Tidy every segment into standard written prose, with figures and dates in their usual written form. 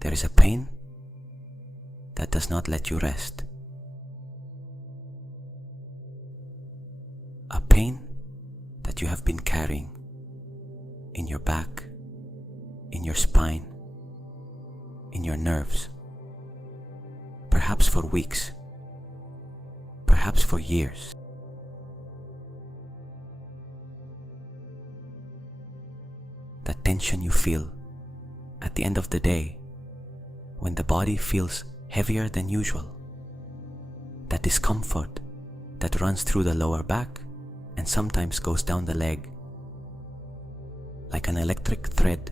there is a pain that does not let you rest. A pain that you have been carrying in your back, in your spine, in your nerves, perhaps for weeks, perhaps for years. The tension you feel at the end of the day when the body feels heavier than usual. That discomfort that runs through the lower back and sometimes goes down the leg like an electric thread,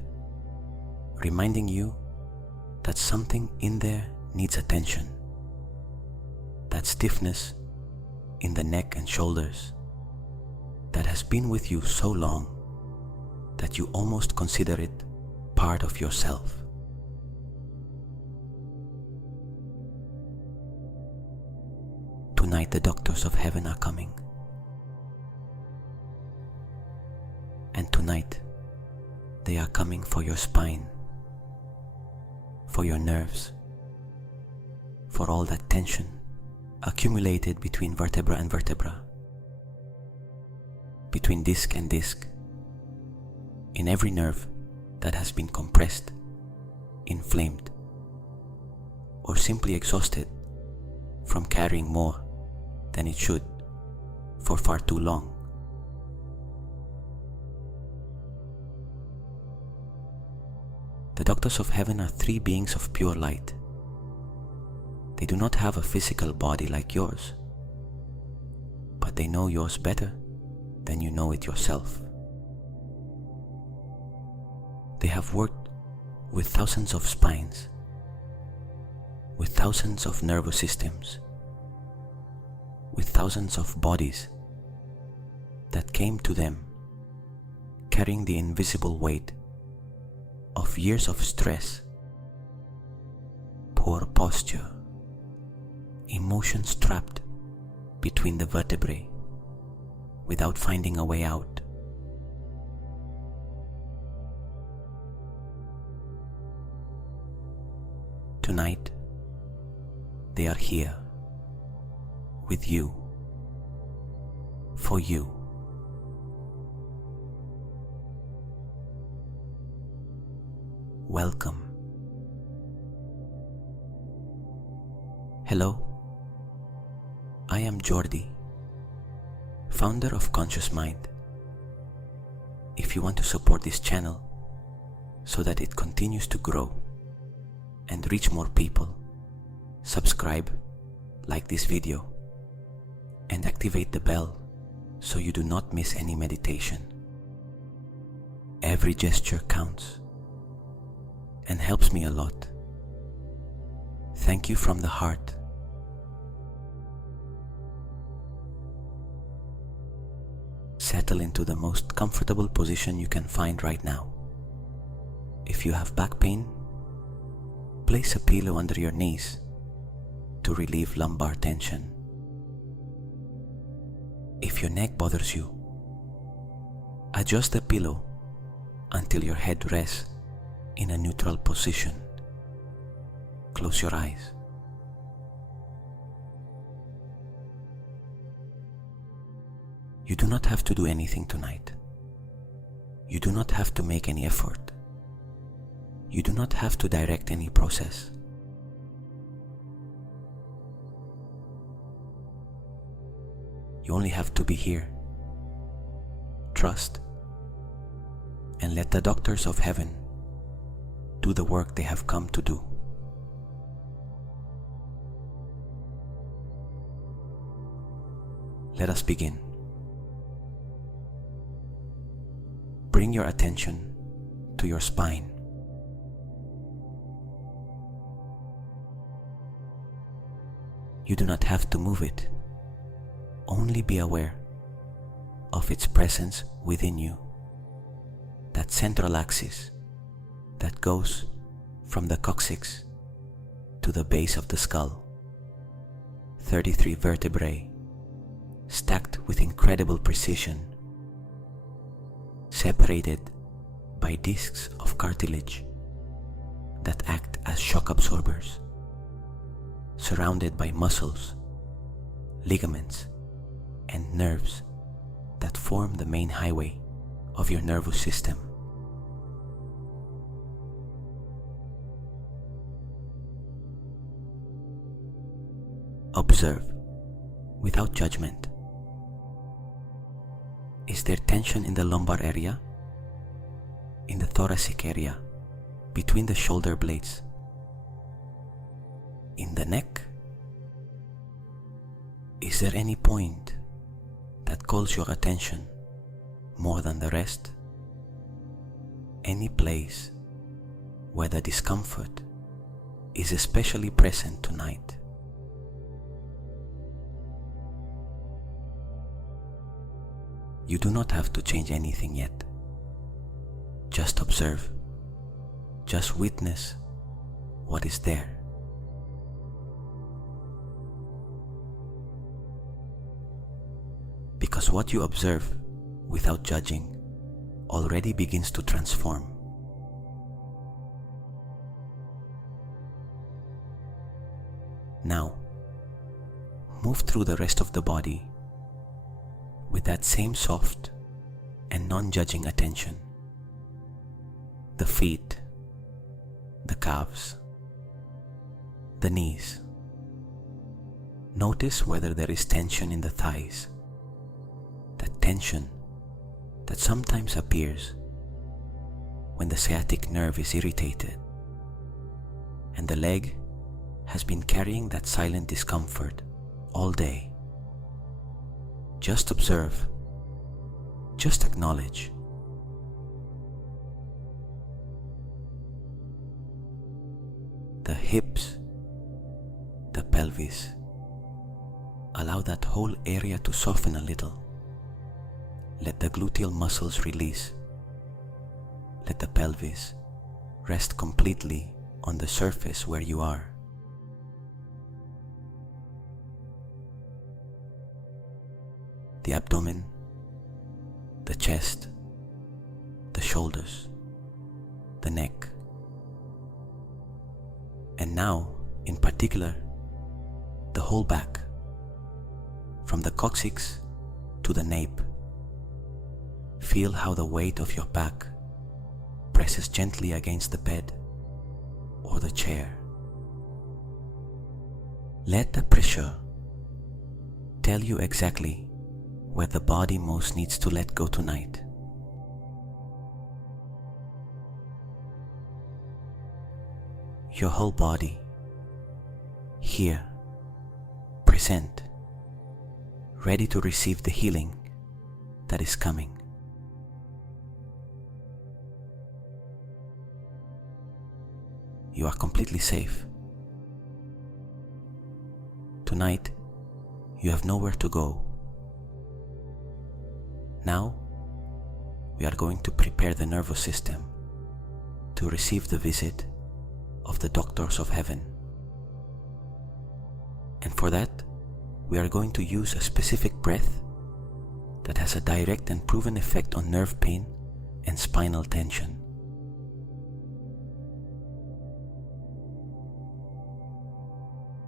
reminding you that something in there needs attention. That stiffness in the neck and shoulders that has been with you so long that you almost consider it part of yourself. Tonight the doctors of heaven are coming. And tonight they are coming for your spine, for your nerves, for all that tension accumulated between vertebra and vertebra, between disc and disc, in every nerve that has been compressed, inflamed, or simply exhausted from carrying more than it should for far too long. The doctors of heaven are three beings of pure light. They do not have a physical body like yours, but they know yours better than you know it yourself. They have worked with thousands of spines, with thousands of nervous systems, with thousands of bodies that came to them carrying the invisible weight of years of stress, poor posture, emotions trapped between the vertebrae without finding a way out. Tonight, they are here with you, for you. Welcome. Hello, I am Jordi, founder of Conscious Mind. If you want to support this channel so that it continues to grow and reach more people, subscribe, like this video, and activate the bell so you do not miss any meditation. Every gesture counts and helps me a lot. Thank you from the heart. Settle into the most comfortable position you can find right now. If you have back pain, place a pillow under your knees to relieve lumbar tension. If your neck bothers you, adjust the pillow until your head rests in a neutral position. Close your eyes. You do not have to do anything tonight. You do not have to make any effort. You do not have to direct any process. You only have to be here, trust, and let the doctors of heaven do the work they have come to do. Let us begin. Bring your attention to your spine. You do not have to move it. Only be aware of its presence within you. That central axis that goes from the coccyx to the base of the skull. 33 vertebrae stacked with incredible precision, separated by discs of cartilage that act as shock absorbers, surrounded by muscles, ligaments, and nerves that form the main highway of your nervous system. Observe without judgment. Is there tension in the lumbar area, in the thoracic area, between the shoulder blades, in the neck? Is there any point that calls your attention more than the rest? Any place where the discomfort is especially present tonight? You do not have to change anything yet. Just observe. Just witness what is there. Because what you observe without judging already begins to transform. Now, move through the rest of the body with that same soft and non-judging attention. The feet, the calves, the knees. Notice whether there is tension in the thighs, that tension that sometimes appears when the sciatic nerve is irritated and the leg has been carrying that silent discomfort all day. Just observe, just acknowledge. The hips, the pelvis, allow that whole area to soften a little. Let the gluteal muscles release. Let the pelvis rest completely on the surface where you are. The abdomen, the chest, the shoulders, the neck. And now, in particular, the whole back, from the coccyx to the nape. Feel how the weight of your back presses gently against the bed or the chair. Let the pressure tell you exactly where the body most needs to let go tonight. Your whole body, here, present, ready to receive the healing that is coming. You are completely safe. Tonight, you have nowhere to go. Now, we are going to prepare the nervous system to receive the visit of the doctors of heaven. And for that, we are going to use a specific breath that has a direct and proven effect on nerve pain and spinal tension.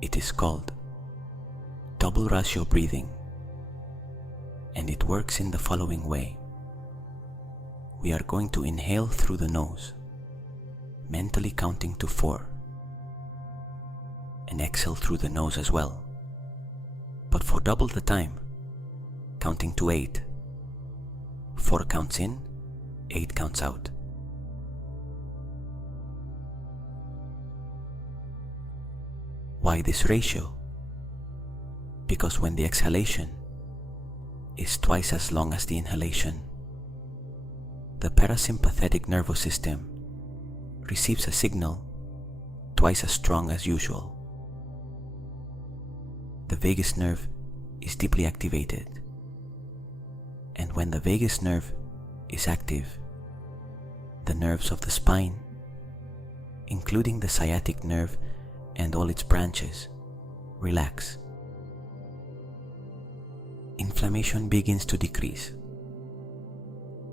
It is called double ratio breathing, and it works in the following way. We are going to inhale through the nose, mentally counting to 4, and exhale through the nose as well, but for double the time, counting to 8. 4 counts in, 8 counts out. Why this ratio? Because when the exhalation is twice as long as the inhalation, the parasympathetic nervous system receives a signal twice as strong as usual. The vagus nerve is deeply activated, and when the vagus nerve is active, the nerves of the spine, including the sciatic nerve and all its branches, relax. Inflammation begins to decrease.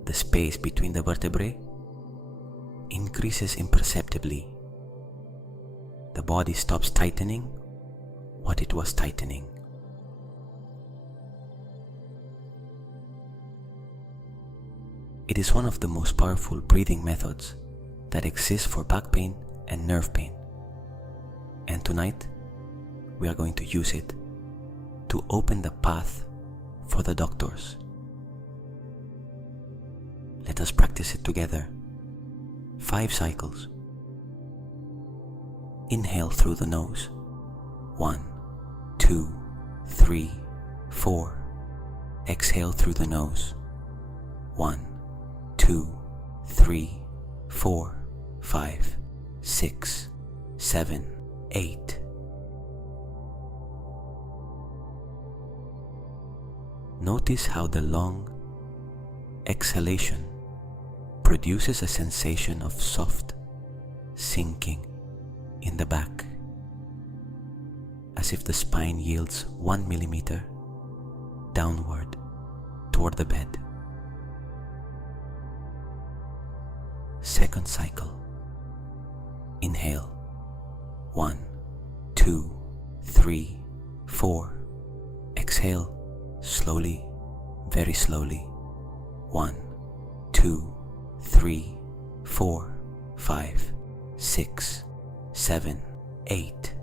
The space between the vertebrae increases imperceptibly the body stops tightening what it was tightening. It is one of the most powerful breathing methods that exists for back pain and nerve pain. And tonight, we are going to use it to open the path for the doctors. Let us practice it together. 5 cycles. Inhale through the nose. 1, 2, 3, 4. Exhale through the nose. 1, 2, 3, 4, 5, 6, 7, 8. Notice how the long exhalation produces a sensation of soft sinking in the back, as if the spine yields 1 millimeter downward toward the bed. Second cycle. Inhale. 1, 2, 3, 4. Exhale slowly, very slowly. 1, 2, 3, 4, 5, 6, 7, 8.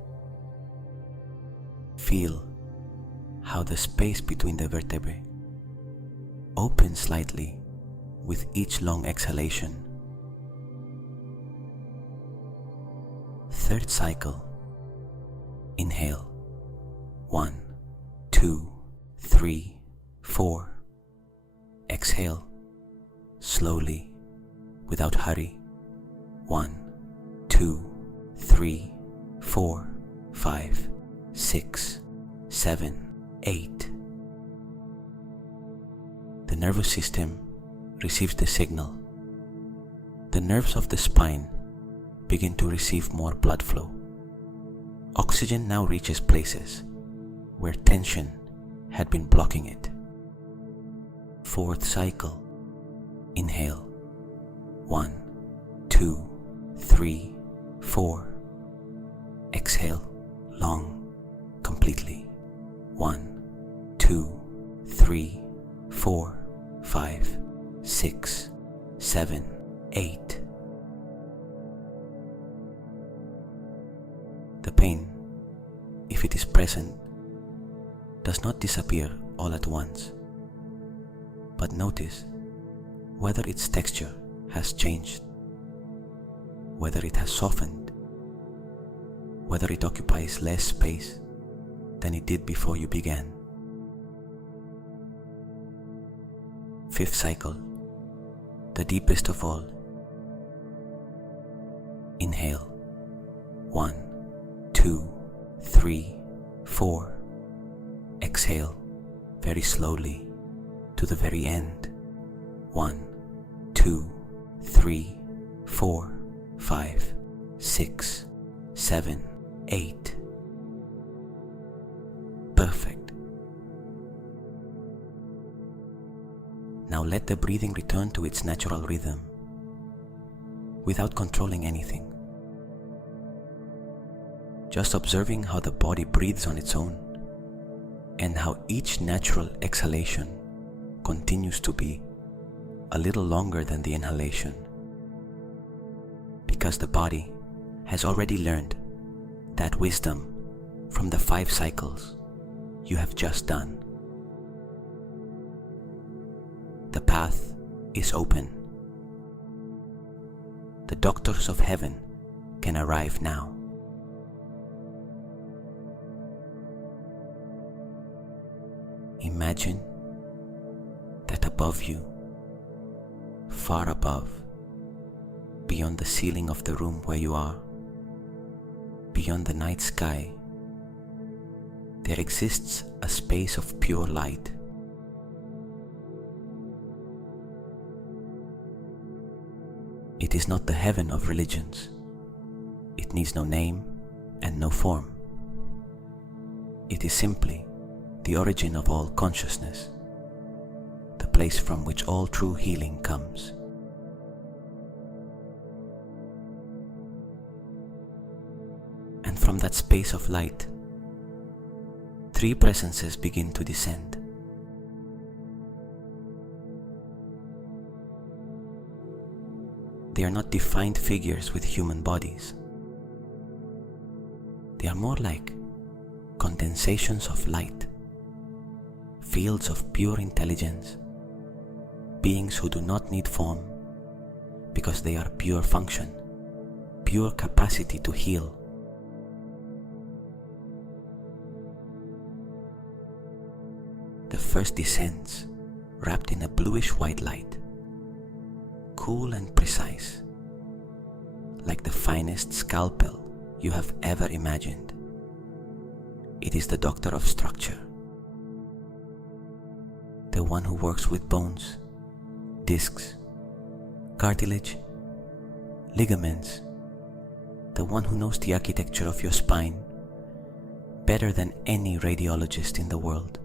Feel how the space between the vertebrae opens slightly with each long exhalation. Third cycle. Inhale. 1, 2, 3, 4. Exhale slowly, without hurry. 1, 2, 3, 4, 5, 6, 7, 8. The nervous system receives the signal. The nerves of the spine begin to receive more blood flow. Oxygen now reaches places where tension had been blocking it. Fourth cycle. Inhale. 1, 2, 3, 4. Exhale long, completely. 1, 2, 3, 4, 5, 6, 7, 8. The pain, if it is present, does not disappear all at once, but notice whether its texture has changed, whether it has softened, whether it occupies less space than it did before you began. Fifth cycle, the deepest of all. Inhale. 1, 2, 3, 4. Exhale very slowly to the very end. 1, 2, 3, 4, 5, 6, 7, 8. Perfect. Now let the breathing return to its natural rhythm, without controlling anything. Just observing how the body breathes on its own, and how each natural exhalation continues to be a little longer than the inhalation, because the body has already learned that wisdom from the 5 cycles you have just done. The path is open. The doctors of heaven can arrive now. Imagine that above you, far above, beyond the ceiling of the room where you are, beyond the night sky, there exists a space of pure light. It is not the heaven of religions. It needs no name and no form. It is simply the origin of all consciousness, the place from which all true healing comes. And And from that space of light, three presences begin to descend. They are not defined figures with human bodies. They are more like condensations of light, fields of pure intelligence, beings who do not need form because they are pure function, pure capacity to heal. The first descends wrapped in a bluish-white light, cool and precise, like the finest scalpel you have ever imagined. It is the doctor of structure, the one who works with bones, discs, cartilage, ligaments, the one who knows the architecture of your spine better than any radiologist in the world.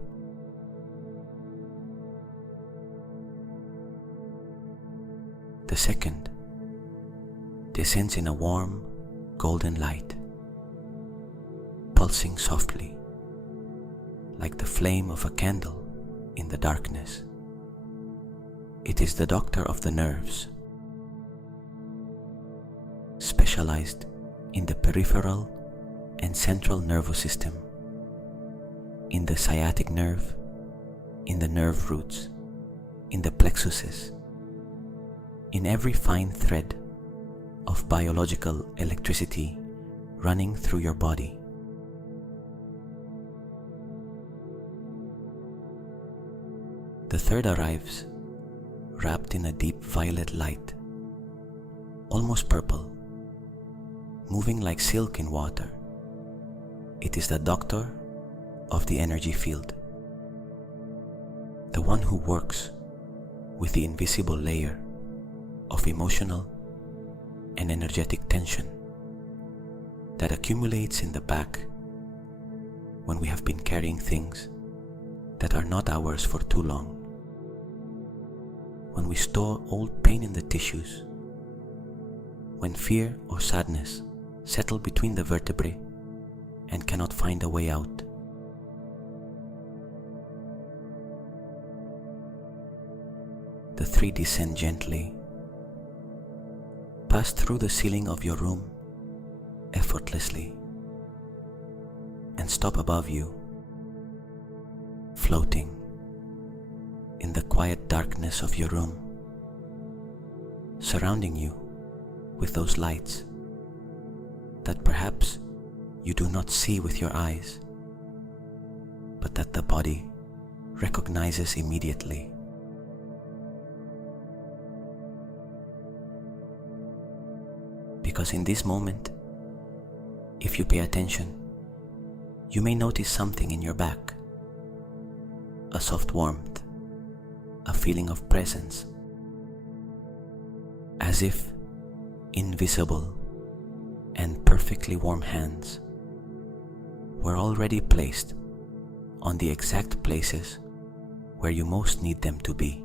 The second descends in a warm, golden light, pulsing softly, like the flame of a candle in the darkness. It is the doctor of the nerves, specialized in the peripheral and central nervous system, in the sciatic nerve, in the nerve roots, in the plexuses, in every fine thread of biological electricity running through your body. The third arrives, wrapped in a deep violet light, almost purple, moving like silk in water. It is the doctor of the energy field, the one who works with the invisible layer of emotional and energetic tension that accumulates in the back when we have been carrying things that are not ours for too long, when we store old pain in the tissues, when fear or sadness settle between the vertebrae and cannot find a way out. The three descend gently, pass through the ceiling of your room effortlessly, and stop above you, floating in the quiet darkness of your room, surrounding you with those lights that perhaps you do not see with your eyes, but that the body recognizes immediately. Because in this moment, if you pay attention, you may notice something in your back, a soft warmth, a feeling of presence, as if invisible and perfectly warm hands were already placed on the exact places where you most need them to be.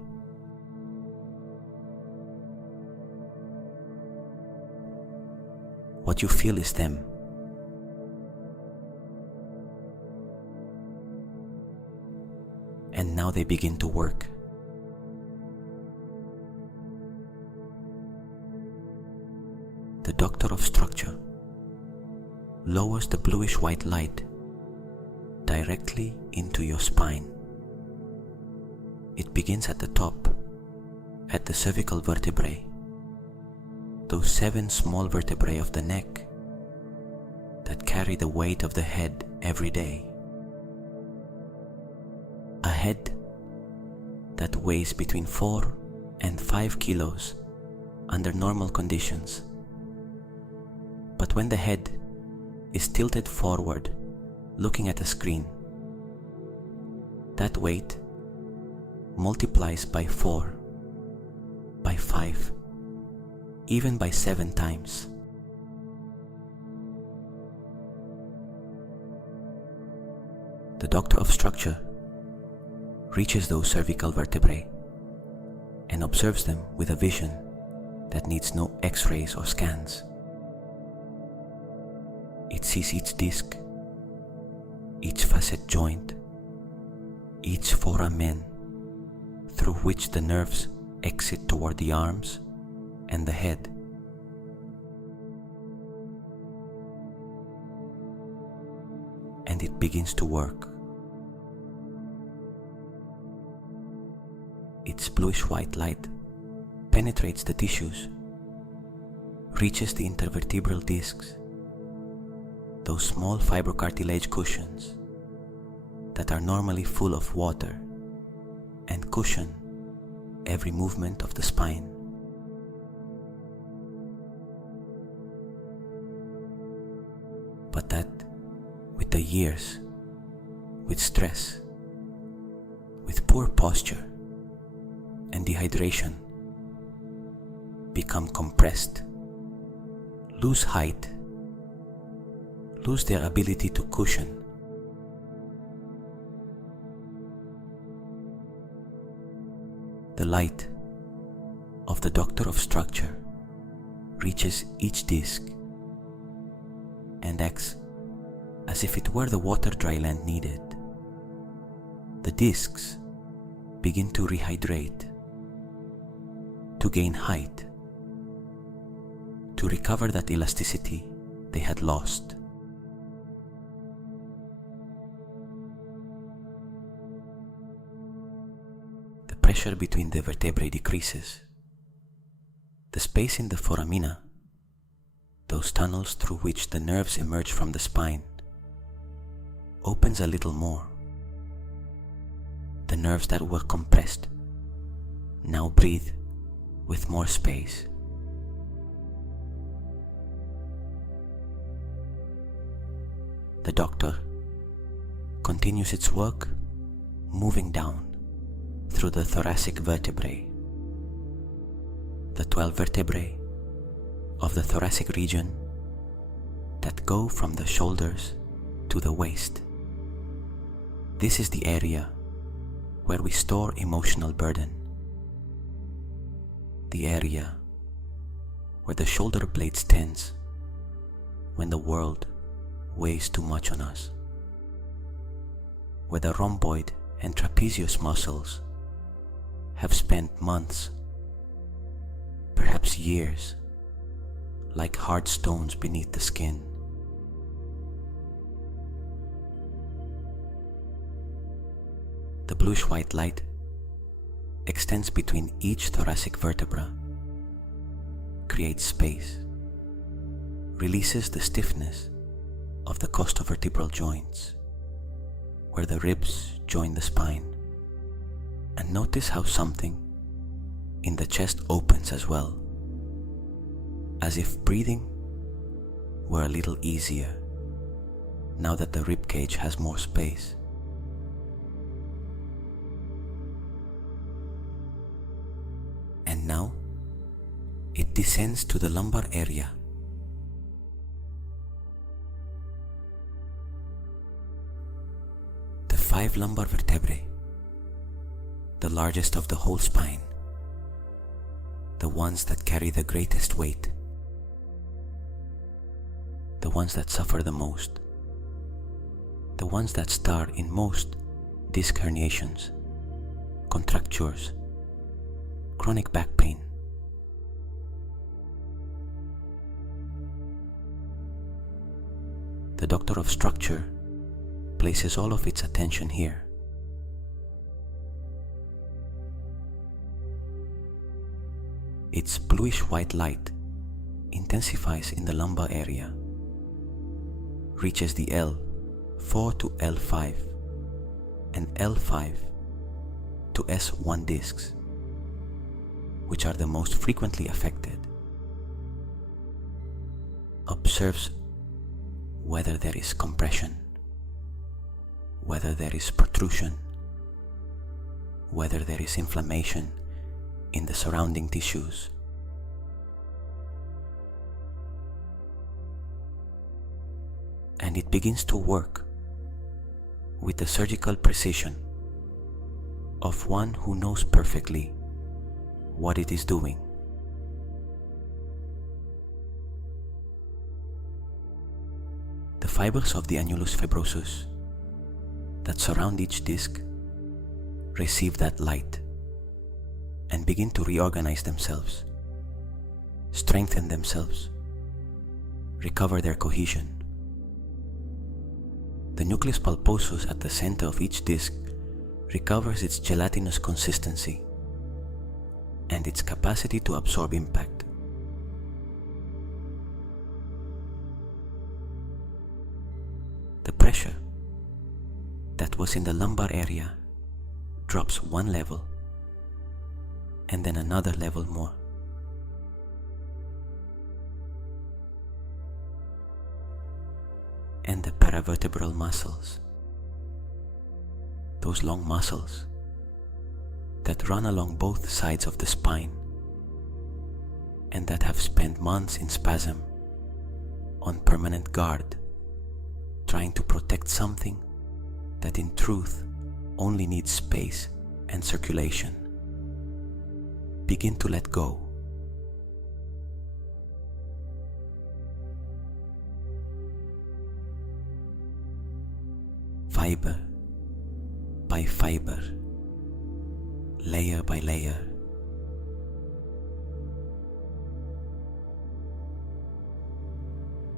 What you feel is them. And now they begin to work. The doctor of structure lowers the bluish-white light directly into your spine. It begins at the top, at the cervical vertebrae, those 7 small vertebrae of the neck that carry the weight of the head every day. A head that weighs between 4 and 5 kilos under normal conditions. But when the head is tilted forward, looking at a screen, that weight multiplies by 4, by 5, even by 7 times. The doctor of structure reaches those cervical vertebrae and observes them with a vision that needs no X-rays or scans. It sees each disc, each facet joint, each foramen through which the nerves exit toward the arms and the head. And it begins to work. Its bluish-white light penetrates the tissues, reaches the intervertebral discs, those small fibrocartilage cushions that are normally full of water and cushion every movement of the spine. But that, with the years, with stress, with poor posture and dehydration, become compressed, lose height, lose their ability to cushion. The light of the doctor of structure reaches each disc and acts as if it were the water dry land needed. The discs begin to rehydrate, to gain height, to recover that elasticity they had lost. The pressure between the vertebrae decreases. The space in the foramina, those tunnels through which the nerves emerge from the spine, opens a little more. The nerves that were compressed now breathe with more space. The doctor continues its work, moving down through the thoracic vertebrae, the 12 vertebrae of the thoracic region that go from the shoulders to the waist. This is the area where we store emotional burden, the area where the shoulder blades tense when the world weighs too much on us, where the rhomboid and trapezius muscles have spent months, perhaps years, like hard stones beneath the skin. The bluish-white light extends between each thoracic vertebra, creates space, releases the stiffness of the costovertebral joints, where the ribs join the spine. And notice how something in the chest opens as well, as if breathing were a little easier now that the rib cage has more space. And now it descends to the lumbar area. The 5 lumbar vertebrae, the largest of the whole spine, the ones that carry the greatest weight, the ones that suffer the most, the ones that star in most disc herniations, contractures, chronic back pain. The doctor of structure places all of its attention here. Its bluish-white light intensifies in the lumbar area, reaches the L4 to L5 and L5 to S1 discs, which are the most frequently affected. Observes whether there is compression, whether there is protrusion, whether there is inflammation in the surrounding tissues. And it begins to work with the surgical precision of one who knows perfectly what it is doing. The fibers of the annulus fibrosus that surround each disc receive that light and begin to reorganize themselves, strengthen themselves, recover their cohesion. The nucleus pulposus at the center of each disc recovers its gelatinous consistency and its capacity to absorb impact. The pressure that was in the lumbar area drops one level and then another level more. And the paravertebral muscles, those long muscles that run along both sides of the spine and that have spent months in spasm, on permanent guard, trying to protect something that in truth only needs space and circulation, begin to let go. Fiber by fiber, layer by layer.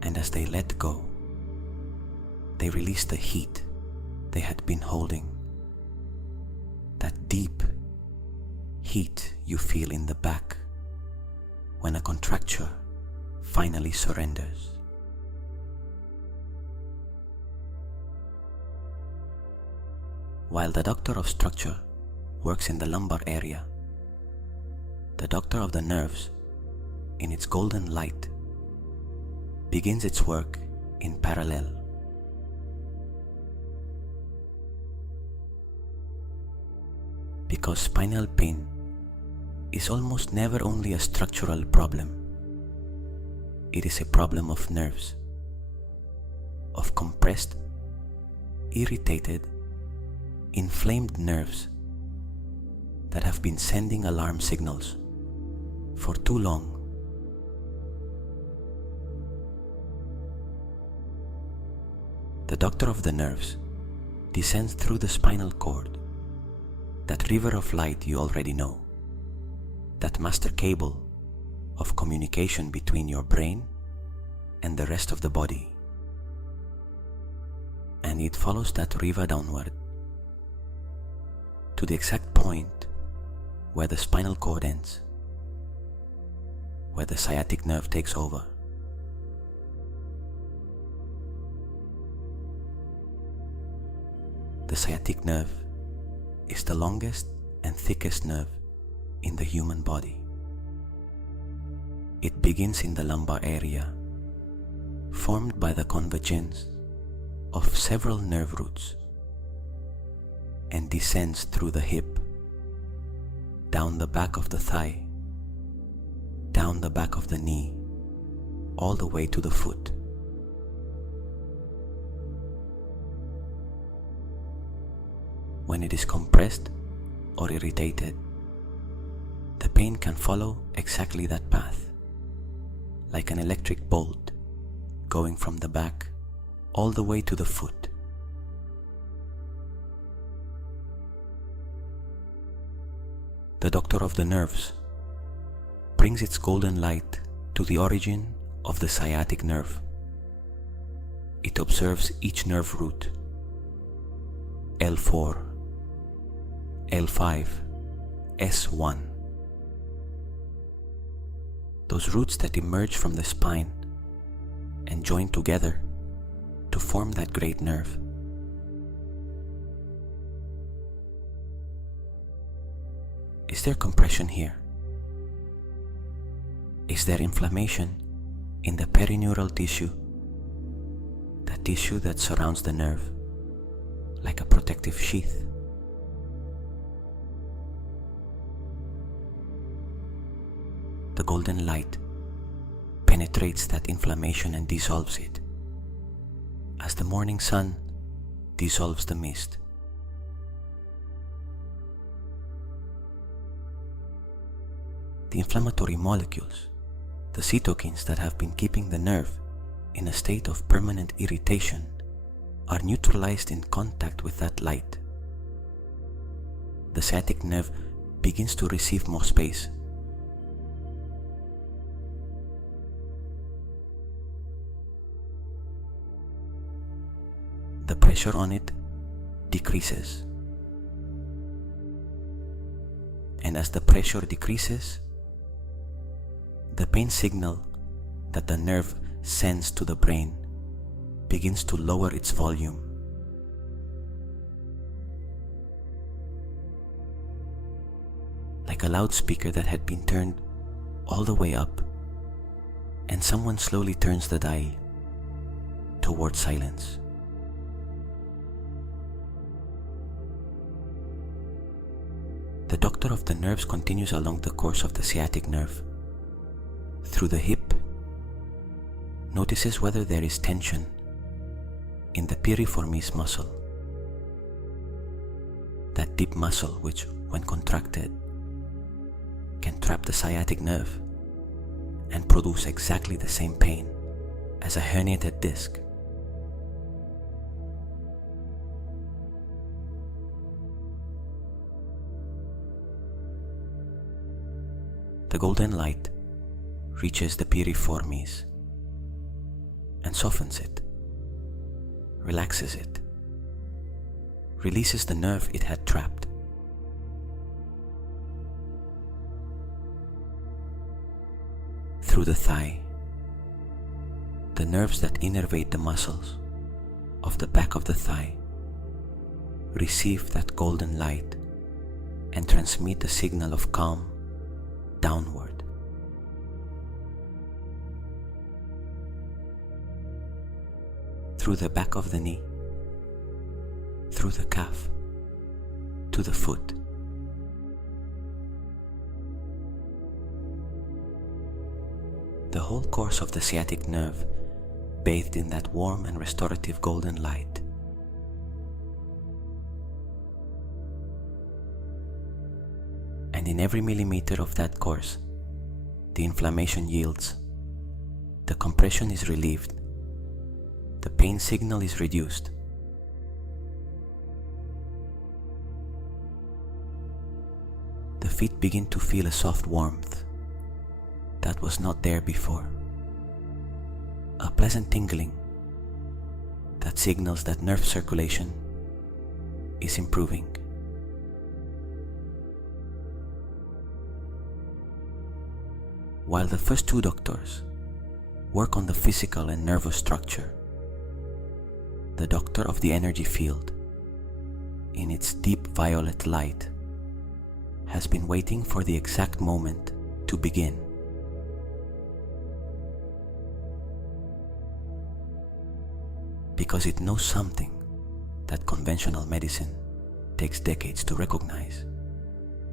And as they let go, they release the heat they had been holding, that deep heat you feel in the back when a contracture finally surrenders. While the doctor of structure works in the lumbar area, the doctor of the nerves, in its golden light, begins its work in parallel. Because spinal pain is almost never only a structural problem. It is a problem of nerves, of compressed, irritated, inflamed nerves that have been sending alarm signals for too long. The doctor of the nerves descends through the spinal cord, that river of light you already know, that master cable of communication between your brain and the rest of the body. And it follows that river downward to the exact point where the spinal cord ends, where the sciatic nerve takes over. The sciatic nerve is the longest and thickest nerve in the human body. It begins in the lumbar area, formed by the convergence of several nerve roots, and descends through the hip, down the back of the thigh, down the back of the knee, all the way to the foot. When it is compressed or irritated, the pain can follow exactly that path, like an electric bolt going from the back all the way to the foot. The doctor of the nerves brings its golden light to the origin of the sciatic nerve. It observes each nerve root, L4, L5, S1. Those roots that emerge from the spine and join together to form that great nerve. Is there compression here? Is there inflammation in the perineural tissue? The tissue that surrounds the nerve like a protective sheath. The golden light penetrates that inflammation and dissolves it, as the morning sun dissolves the mist. The inflammatory molecules, the cytokines that have been keeping the nerve in a state of permanent irritation are neutralized in contact with that light. The sciatic nerve begins to receive more space. The pressure on it decreases. And as the pressure decreases, the pain signal that the nerve sends to the brain begins to lower its volume. Like a loudspeaker that had been turned all the way up, and someone slowly turns the dial towards silence. The doctor of the nerves continues along the course of the sciatic nerve. Through the hip, notices whether there is tension in the piriformis muscle. That deep muscle which, when contracted, can trap the sciatic nerve and produce exactly the same pain as a herniated disc. The golden light reaches the piriformis and softens it, relaxes it, releases the nerve it had trapped. Through the thigh, the nerves that innervate the muscles of the back of the thigh receive that golden light and transmit a signal of calm downward. Through the back of the knee, through the calf, to the foot. The whole course of the sciatic nerve bathed in that warm and restorative golden light. And in every millimeter of that course, the inflammation yields, the compression is relieved, the pain signal is reduced. The feet begin to feel a soft warmth that was not there before, a pleasant tingling that signals that nerve circulation is improving. While the first two doctors work on the physical and nervous structure, the doctor of the energy field, in its deep violet light, has been waiting for the exact moment to begin. Because it knows something that conventional medicine takes decades to recognize.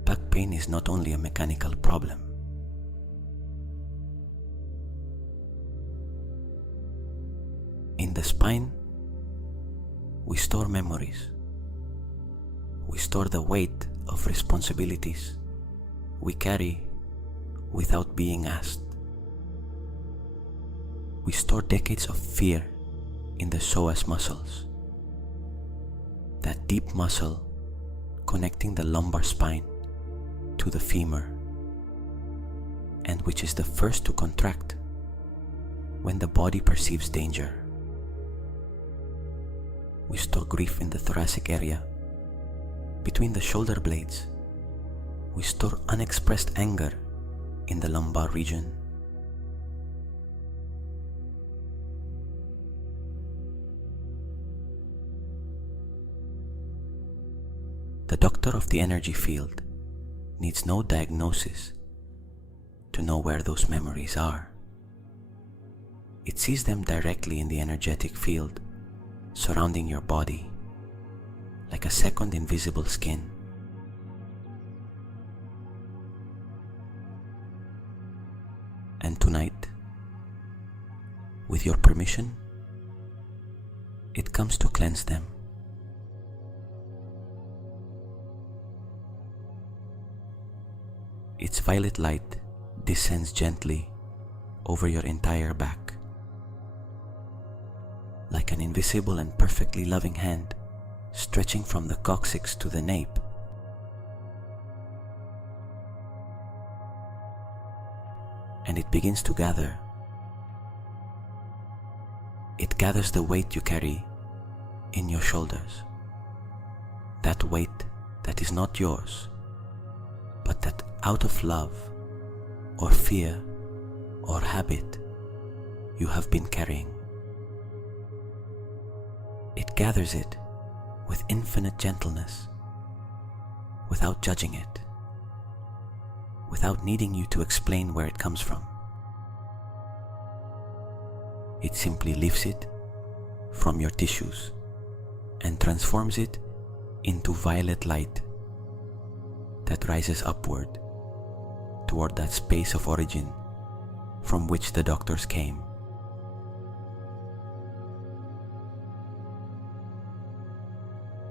Back pain is not only a mechanical problem. In the spine, we store memories. We store the weight of responsibilities we carry without being asked. We store decades of fear in the psoas muscles, that deep muscle connecting the lumbar spine to the femur, and which is the first to contract when the body perceives danger. We store grief in the thoracic area, between the shoulder blades. We store unexpressed anger in the lumbar region. The doctor of the energy field needs no diagnosis to know where those memories are. It sees them directly in the energetic field surrounding your body, like a second invisible skin. And tonight, with your permission, it comes to cleanse them. Its violet light descends gently over your entire back, like an invisible and perfectly loving hand stretching from the coccyx to the nape. And it begins to gather. It gathers the weight you carry in your shoulders. That weight that is not yours, but that out of love or fear or habit you have been carrying. It gathers it with infinite gentleness, without judging it, without needing you to explain where it comes from. It simply lifts it from your tissues and transforms it into violet light that rises upward toward that space of origin from which the doctors came.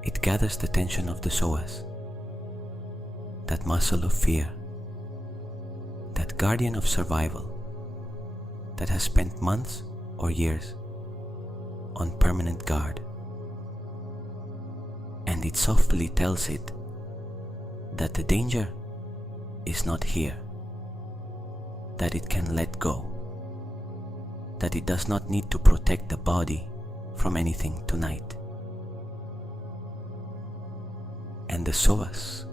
It gathers the tension of the psoas, that muscle of fear, that guardian of survival that has spent months or years on permanent guard. And it softly tells it that the danger is not here, that it can let go, that it does not need to protect the body from anything tonight. And the psoas,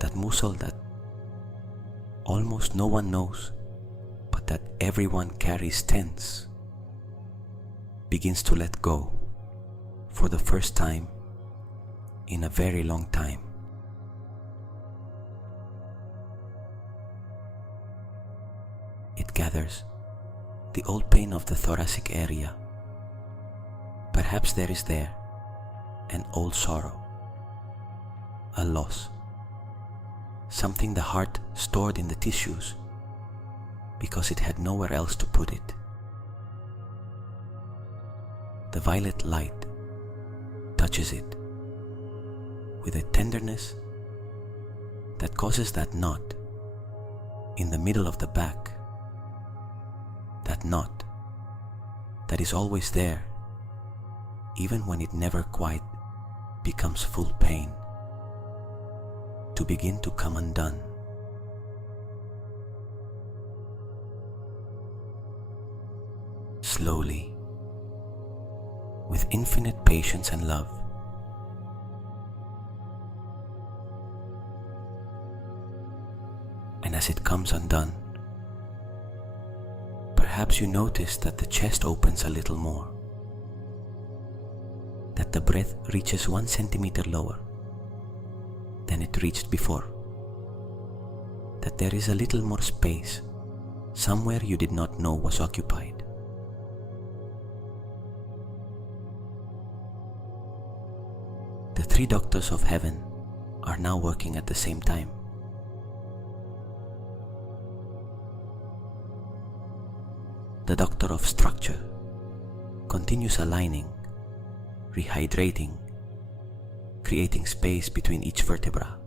that muscle that almost no one knows, but that everyone carries tense, begins to let go for the first time in a very long time. It gathers the old pain of the thoracic area. Perhaps there is there an old sorrow, a loss, something the heart stored in the tissues because it had nowhere else to put it. The violet light touches it with a tenderness that causes that knot in the middle of the back, that knot that is always there even when it never quite becomes full pain, to begin to come undone. Slowly, with infinite patience and love. And as it comes undone, perhaps you notice that the chest opens a little more, that the breath reaches 1 centimeter lower than it reached before, that there is a little more space somewhere you did not know was occupied. The 3 doctors of heaven are now working at the same time. The doctor of structure continues aligning, rehydrating, creating space between each vertebra.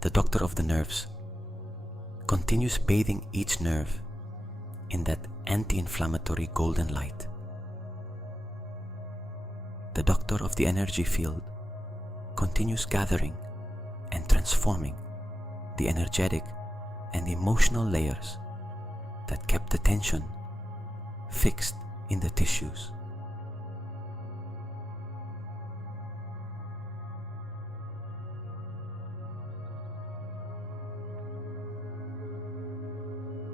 The doctor of the nerves continues bathing each nerve in that anti-inflammatory golden light. The doctor of the energy field continues gathering and transforming the energetic and emotional layers that kept the tension fixed in the tissues.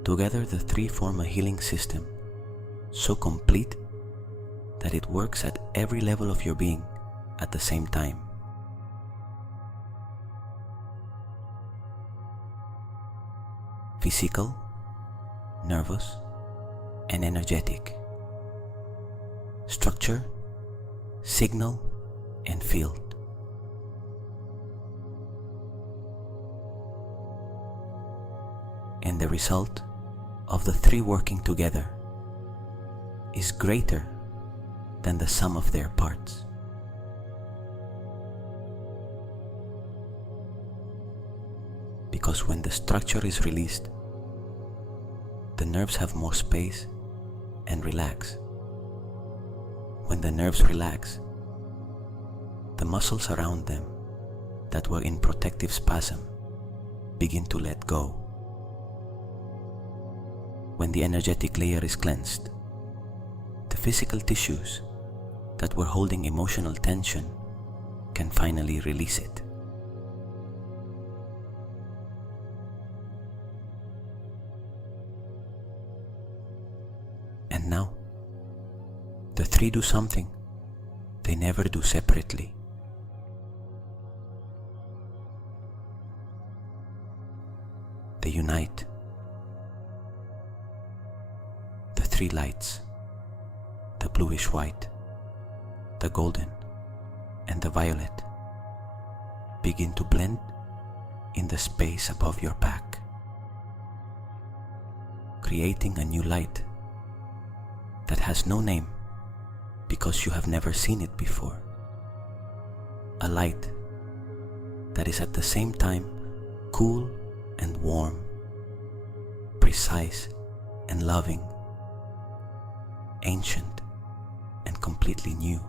Together the 3 form a healing system so complete that it works at every level of your being at the same time. Physical, nervous, and energetic. Structure, signal, and field. And the result of the 3 working together is greater than the sum of their parts. Because when the structure is released, the nerves have more space and relax. When the nerves relax, the muscles around them that were in protective spasm begin to let go. When the energetic layer is cleansed, the physical tissues that were holding emotional tension can finally release it. And now, the three do something they never do separately. They unite. The three lights, the bluish white, the golden, and the violet, begin to blend in the space above your back, creating a new light that has no name because you have never seen it before. A light that is at the same time cool and warm, precise and loving, ancient and completely new.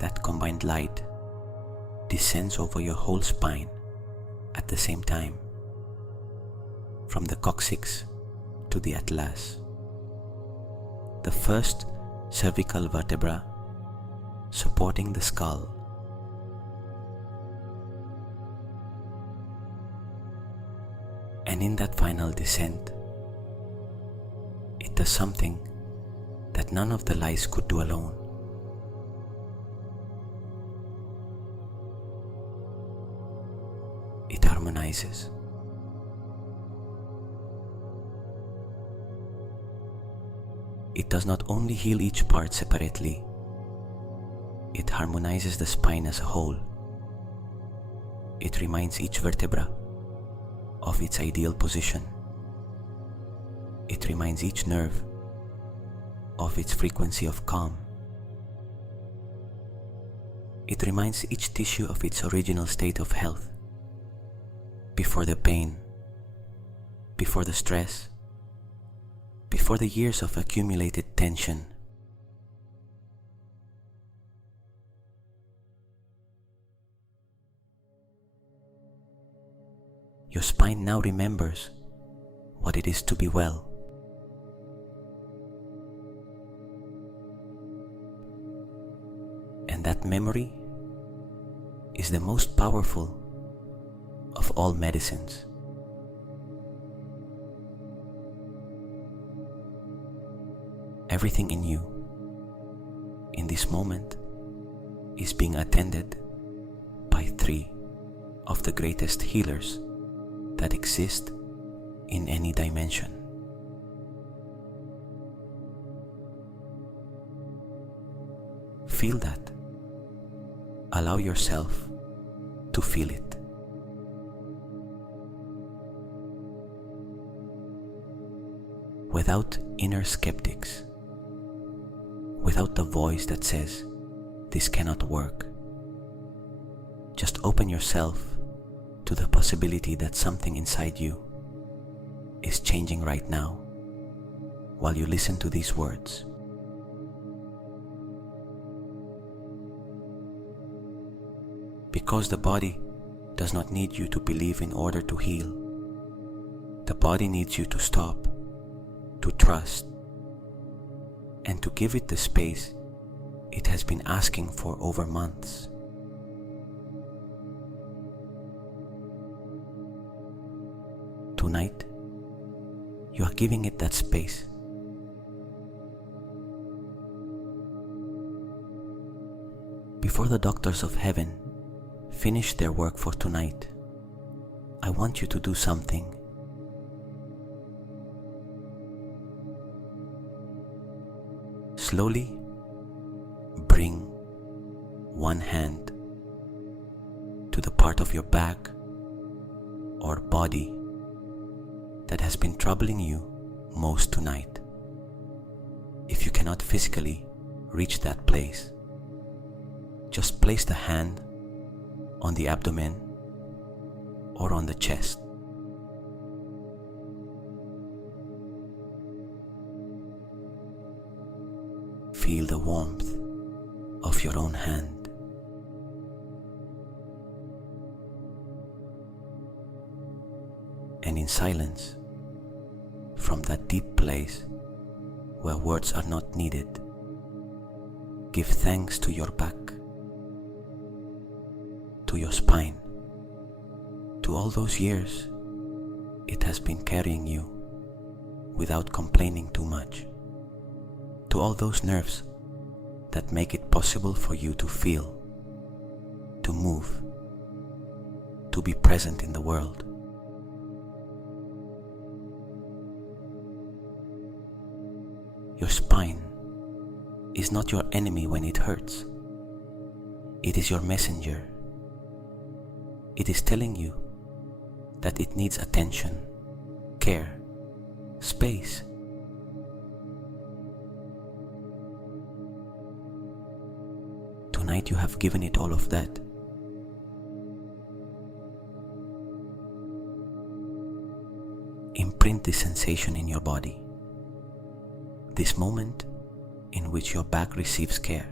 That combined light descends over your whole spine at the same time, from the coccyx to the atlas. The first cervical vertebra supporting the skull, and in that final descent, it does something that none of the lights could do alone. It harmonizes. It does not only heal each part separately, it harmonizes the spine as a whole. It reminds each vertebra of its ideal position. It reminds each nerve of its frequency of calm. It reminds each tissue of its original state of health, before the pain, before the stress, before the years of accumulated tension. Your spine now remembers what it is to be well. And that memory is the most powerful of all medicines. Everything in you, in this moment, is being attended by three of the greatest healers that exist in any dimension. Feel that. Allow yourself to feel it. Without inner skeptics, without the voice that says, this cannot work, just open yourself to the possibility that something inside you is changing right now while you listen to these words. Because the body does not need you to believe in order to heal. The body needs you to stop, to trust, and to give it the space it has been asking for over months. Tonight, you are giving it that space. Before the doctors of heaven finish their work for tonight, I want you to do something. Slowly bring one hand to the part of your back or body that has been troubling you most tonight. If you cannot physically reach that place, just place the hand on the abdomen or on the chest. feel the warmth of your own hand. And in silence, from that deep place where words are not needed, give thanks to your back, to your spine, to all those years it has been carrying you without complaining too much, to all those nerves that make it possible for you to feel, to move, to be present in the world. Your spine is not your enemy when it hurts. It is your messenger. It is telling you that it needs attention, care, space. Tonight you have given it all of that. Imprint this sensation in your body. This moment in which your back receives care,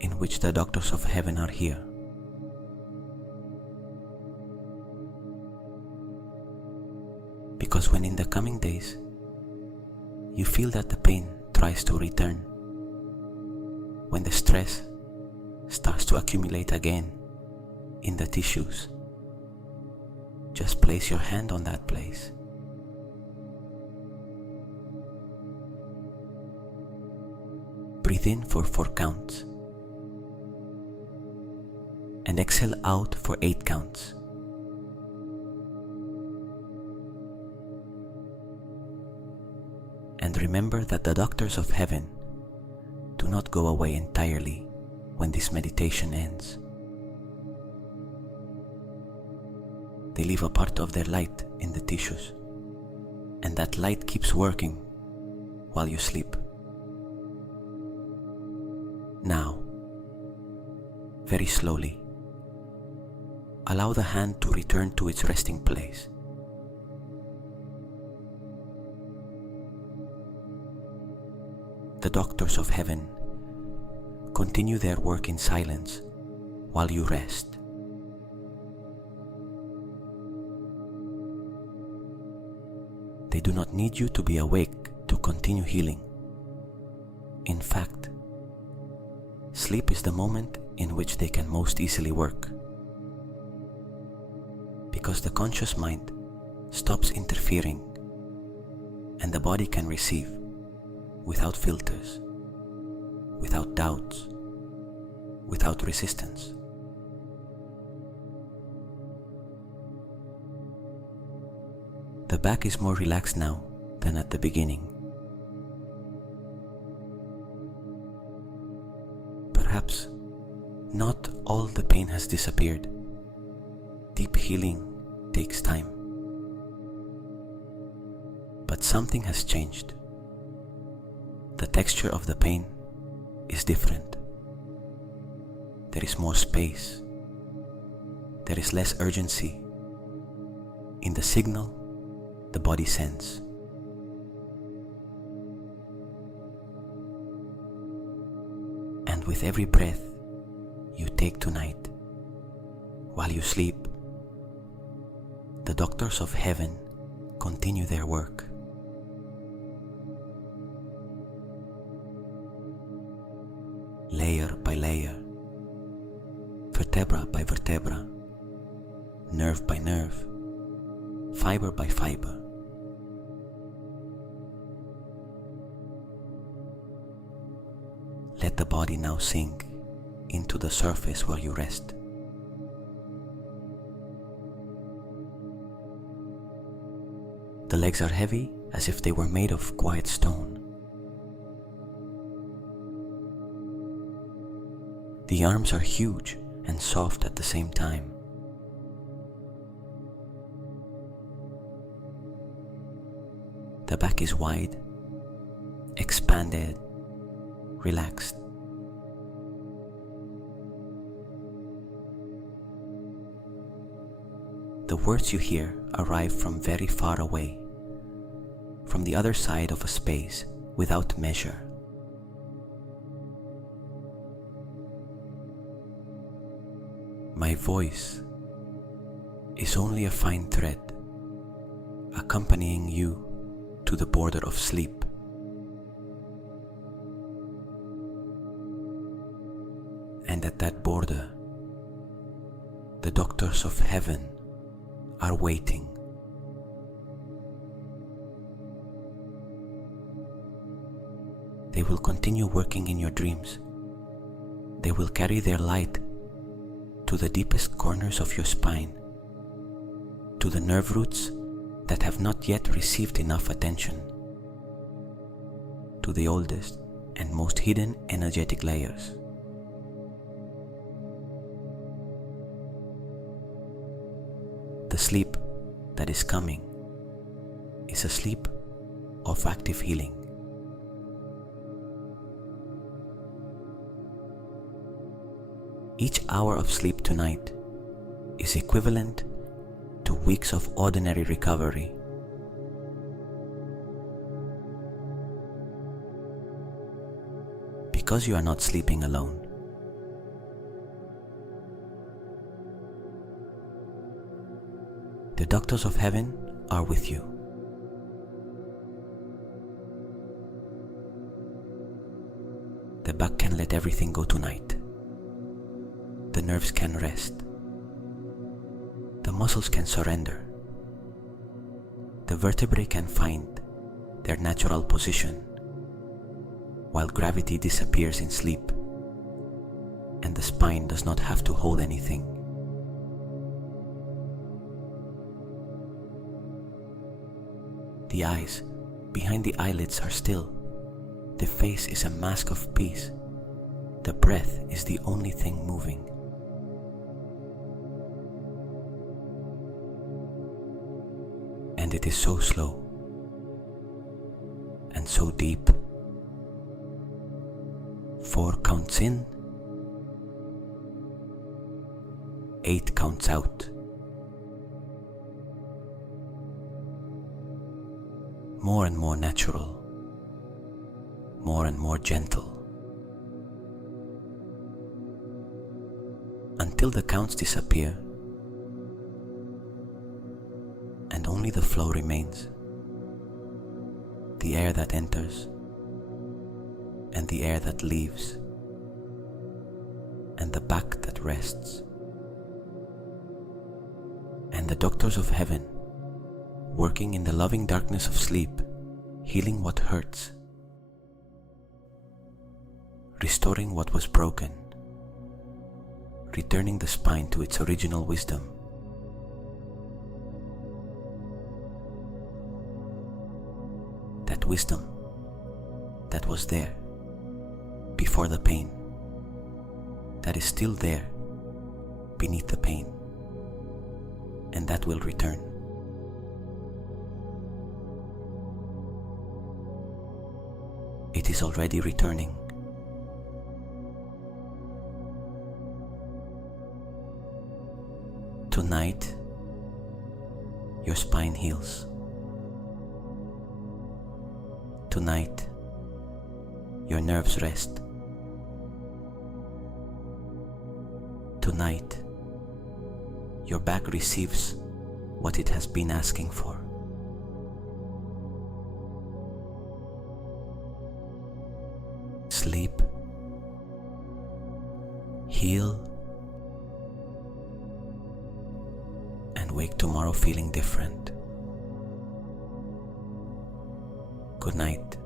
in which the doctors of heaven are here. Because when in the coming days you feel that the pain tries to return, when the stress starts to accumulate again in the tissues, just place your hand on that place. Breathe in for 4 counts and exhale out for 8 counts. And remember that the doctors of heaven do not go away entirely when this meditation ends. They leave a part of their light in the tissues, and that light keeps working while you sleep. Now, very slowly, allow the hand to return to its resting place. The doctors of heaven continue their work in silence while you rest. They do not need you to be awake to continue healing. In fact, sleep is the moment in which they can most easily work, because the conscious mind stops interfering and the body can receive without filters, without doubts, without resistance. The back is more relaxed now than at the beginning. Perhaps not all the pain has disappeared. Deep healing takes time. But something has changed. The texture of the pain is different. There is more space. There is less urgency in the signal the body sends. And with every breath you take tonight, while you sleep, the doctors of heaven continue their work. Layer by layer, vertebra by vertebra, nerve by nerve, fiber by fiber. Let the body now sink into the surface where you rest. The legs are heavy as if they were made of quiet stone. The arms are huge and soft at the same time. The back is wide, expanded, relaxed. The words you hear arrive from very far away, from the other side of a space without measure. voice is only a fine thread accompanying you to the border of sleep. And at that border, the doctors of heaven are waiting. They will continue working in your dreams. They will carry their light to the deepest corners of your spine, to the nerve roots that have not yet received enough attention, to the oldest and most hidden energetic layers. The sleep that is coming is a sleep of active healing. Each hour of sleep tonight is equivalent to weeks of ordinary recovery. Because you are not sleeping alone. The doctors of heaven are with you. The back can let everything go tonight. The nerves can rest. The muscles can surrender. The vertebrae can find their natural position while gravity disappears in sleep and the spine does not have to hold anything. The eyes behind the eyelids are still. The face is a mask of peace. The breath is the only thing moving. And it is so slow and so deep. 4 counts in, 8 counts out. More and more natural, more and more gentle, until the counts disappear and only the flow remains, the air that enters and the air that leaves, and the back that rests. And the doctors of heaven, working in the loving darkness of sleep, healing what hurts, restoring what was broken, returning the spine to its original wisdom. That wisdom that was there before the pain, that is still there beneath the pain, and that will return. It is already returning. Tonight, your spine heals. Tonight, your nerves rest. Tonight, your back receives what it has been asking for. Sleep, heal, and wake tomorrow feeling different. Good night.